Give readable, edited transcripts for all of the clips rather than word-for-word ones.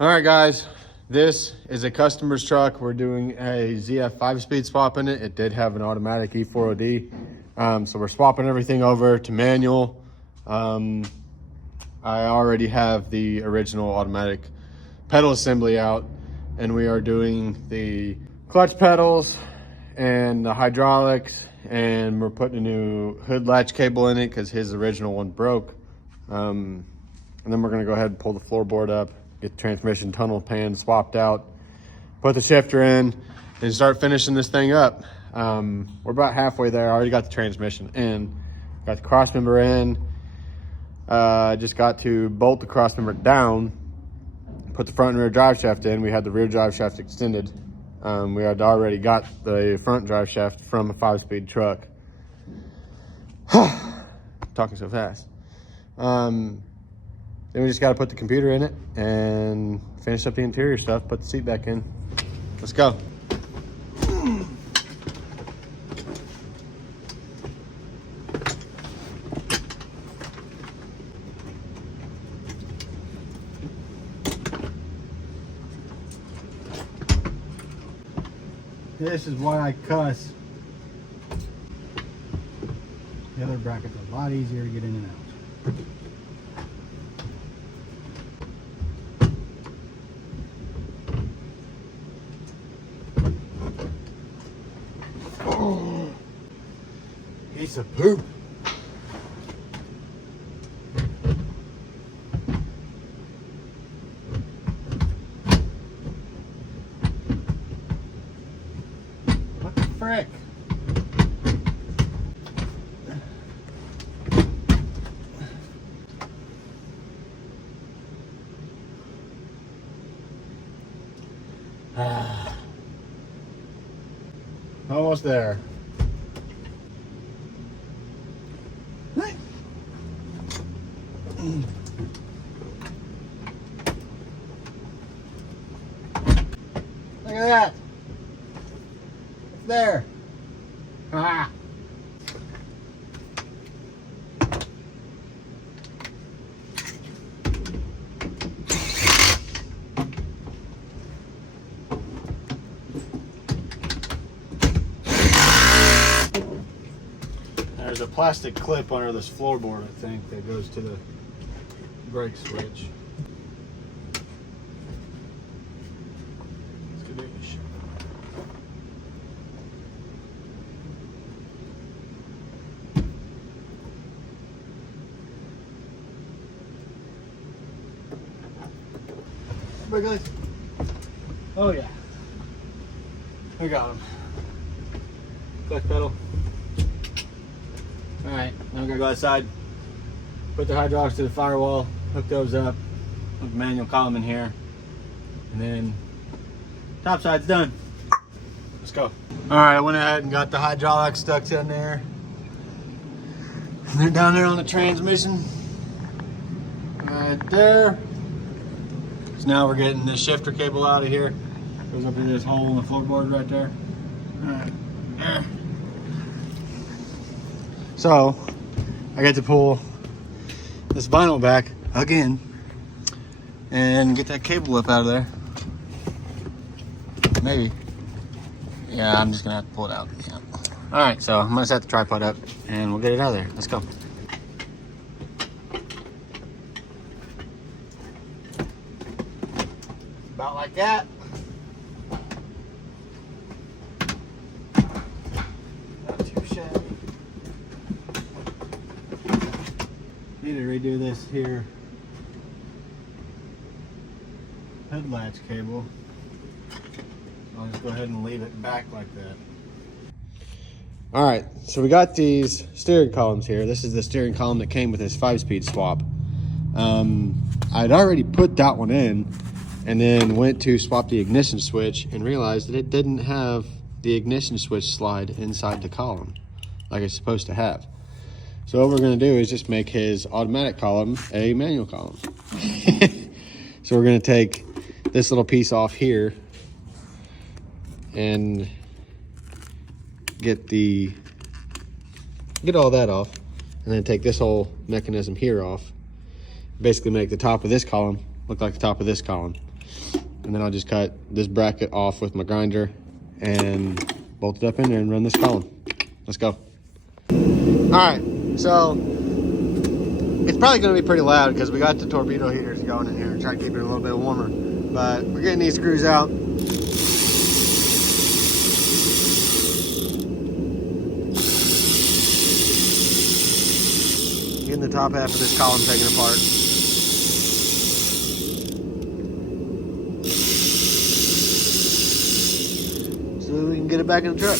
All right, guys, this is a customer's truck. We're doing a ZF5 speed swap in it. It did have an automatic E40D. So we're swapping everything over to manual. I already have the original automatic pedal assembly out, and we are doing the clutch pedals and the hydraulics, and we're putting a new hood latch cable in it because his original one broke. And then we're gonna go ahead and pull the floorboard up, get the transmission tunnel pan swapped out, put the shifter in, and start finishing this thing up. We're about halfway there. I already got the transmission in, got the cross member in. Just got to bolt the cross member down, put the front and rear drive shaft in. We had the rear drive shaft extended. We had already got the front drive shaft from a 5-speed truck. Talking so fast. Then we just got to put the computer in it and finish up the interior stuff, put the seat back in. Let's go. This is why I cuss. The other brackets are a lot easier to get in and out. Oh, piece of poop. What the frick? Almost there. Look at that. It's there. Ah. There's a plastic clip under this floorboard, I think, that goes to the brake switch. Skadoosh. Everybody guys? Oh yeah. We got him. Clutch pedal. All right, now we're gonna go outside, put the hydraulics to the firewall, hook those up, put the manual column in here, and then top side's done. Let's go. All right, I went ahead and got the hydraulics stuck in there. And they're down there on the transmission, right there. So now we're getting the shifter cable out of here. Goes up in this hole in the floorboard right there. All right. So I get to pull this vinyl back again and get that cable up out of there. Maybe. Yeah, I'm just gonna have to pull it out. Yeah. All right, so I'm gonna set the tripod up and we'll get it out of there. Let's go. About like that. Not too shabby. Need to redo this here hood latch cable. I'll just go ahead and leave it back like that. All right, so we got these steering columns here. This is the steering column that came with this 5-speed swap. I'd already put that one in and then went to swap the ignition switch and realized that it didn't have the ignition switch slide inside the column like it's supposed to have. So what we're gonna do is just make his automatic column a manual column. So we're gonna take this little piece off here and get all that off, and then take this whole mechanism here off. Basically make the top of this column look like the top of this column. And then I'll just cut this bracket off with my grinder and bolt it up in there and run this column. Let's go. All right, so it's probably gonna be pretty loud because we got the torpedo heaters going in here, trying to keep it a little bit warmer. But we're getting these screws out. Getting the top half of this column taken apart. So we can get it back in the truck.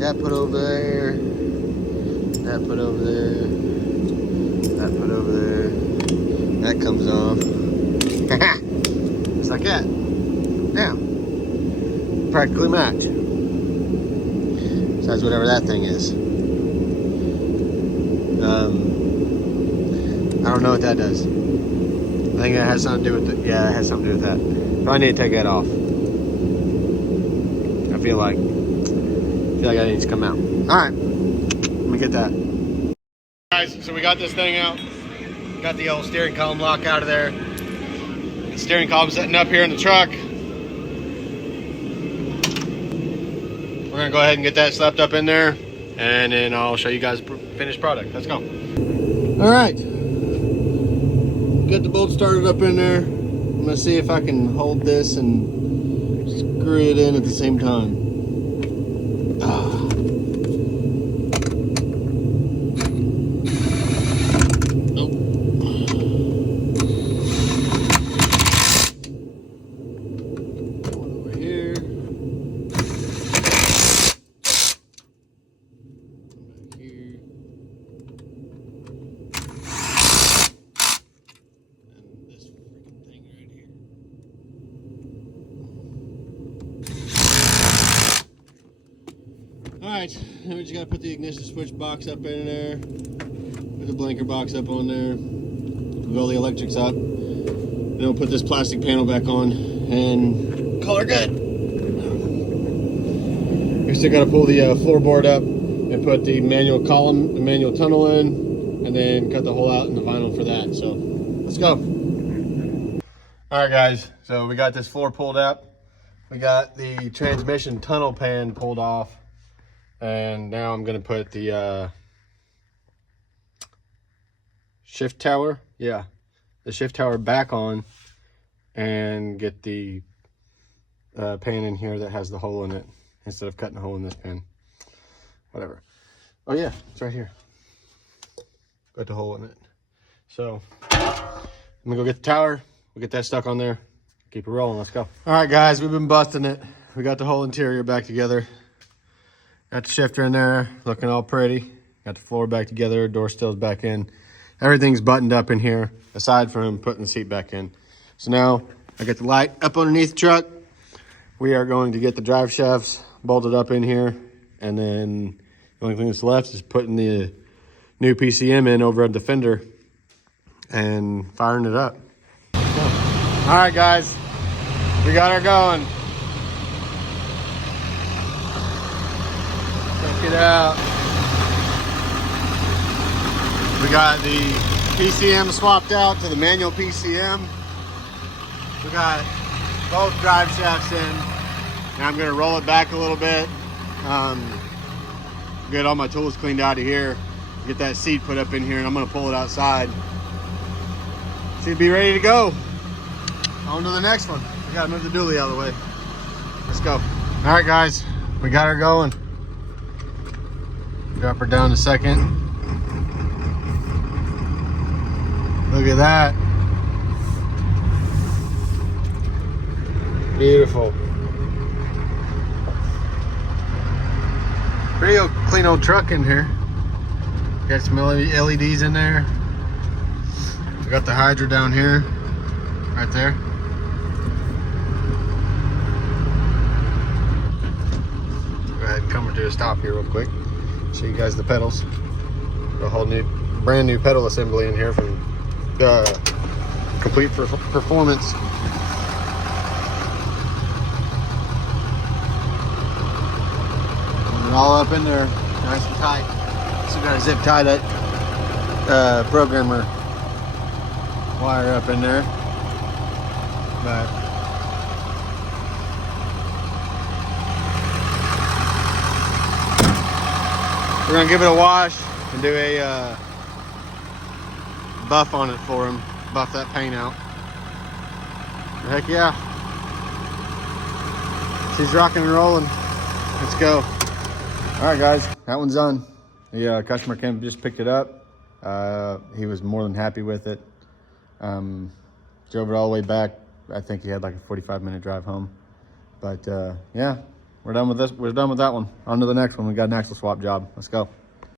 That put over there, that put over there, that put over there, that comes off. Just like that. Now, practically match. Besides whatever that thing is. I don't know what that does. I think it has something to do with it. Yeah, it has something to do with that. So I need to take that off. I feel like that needs to come out. All right, let me get that. Guys, so we got this thing out. Got the old steering column lock out of there. The steering column setting up here in the truck. We're gonna go ahead and get that slapped up in there, and then I'll show you guys the finished product. Let's go. All right, get the bolt started up in there. I'm gonna see if I can hold this and screw it in at the same time. Alright, now we just gotta put the ignition switch box up in there, put the blinker box up on there, move all the electrics up, then we'll put this plastic panel back on and call her good. We still gotta pull the floorboard up and put the manual column, the manual tunnel in, and then cut the hole out in the vinyl for that. So let's go. Alright guys, so we got this floor pulled up, we got the transmission tunnel pan pulled off. And now I'm gonna put the shift tower, the shift tower back on, and get the pan in here that has the hole in it instead of cutting a hole in this pan. Whatever. Oh yeah, it's right here. Got the hole in it. So I'm gonna go get the tower. We'll get that stuck on there. Keep it rolling. Let's go. All right, guys, we've been busting it. We got the whole interior back together. Got the shifter in there, looking all pretty. Got the floor back together, door stills back in. Everything's buttoned up in here, aside from putting the seat back in. So now I got the light up underneath the truck. We are going to get the drive shafts bolted up in here. And then the only thing that's left is putting the new PCM in over at the fender and firing it up. All right, guys, we got her going. Check it out. We got the PCM swapped out to the manual PCM. We got both drive shafts in. Now I'm gonna roll it back a little bit. Get all my tools cleaned out of here. Get that seat put up in here, and I'm gonna pull it outside. Should be ready to go. On to the next one. We gotta move the dually out of the way. Let's go. All right, guys, we got her going. Drop her down a second. Look at that. Beautiful. Pretty old, clean old truck in here. Got some LEDs in there. We got the Hydra down here, right there. Go ahead and come to a stop here real quick. Show you guys the pedals. A whole new, brand new pedal assembly in here from Complete Performance. They're all up in there, nice and tight. Still got to zip tie that programmer wire up in there, but we're gonna give it a wash and do a buff on it for him, buff that paint out. Heck yeah, she's rocking and rolling. Let's go. All right, guys, that one's done. The customer came, just picked it up. He was more than happy with it. Drove it all the way back. I think he had like a 45-minute drive home. But yeah, we're done with this. We're done with that one. On to the next one. We got an axle swap job. Let's go.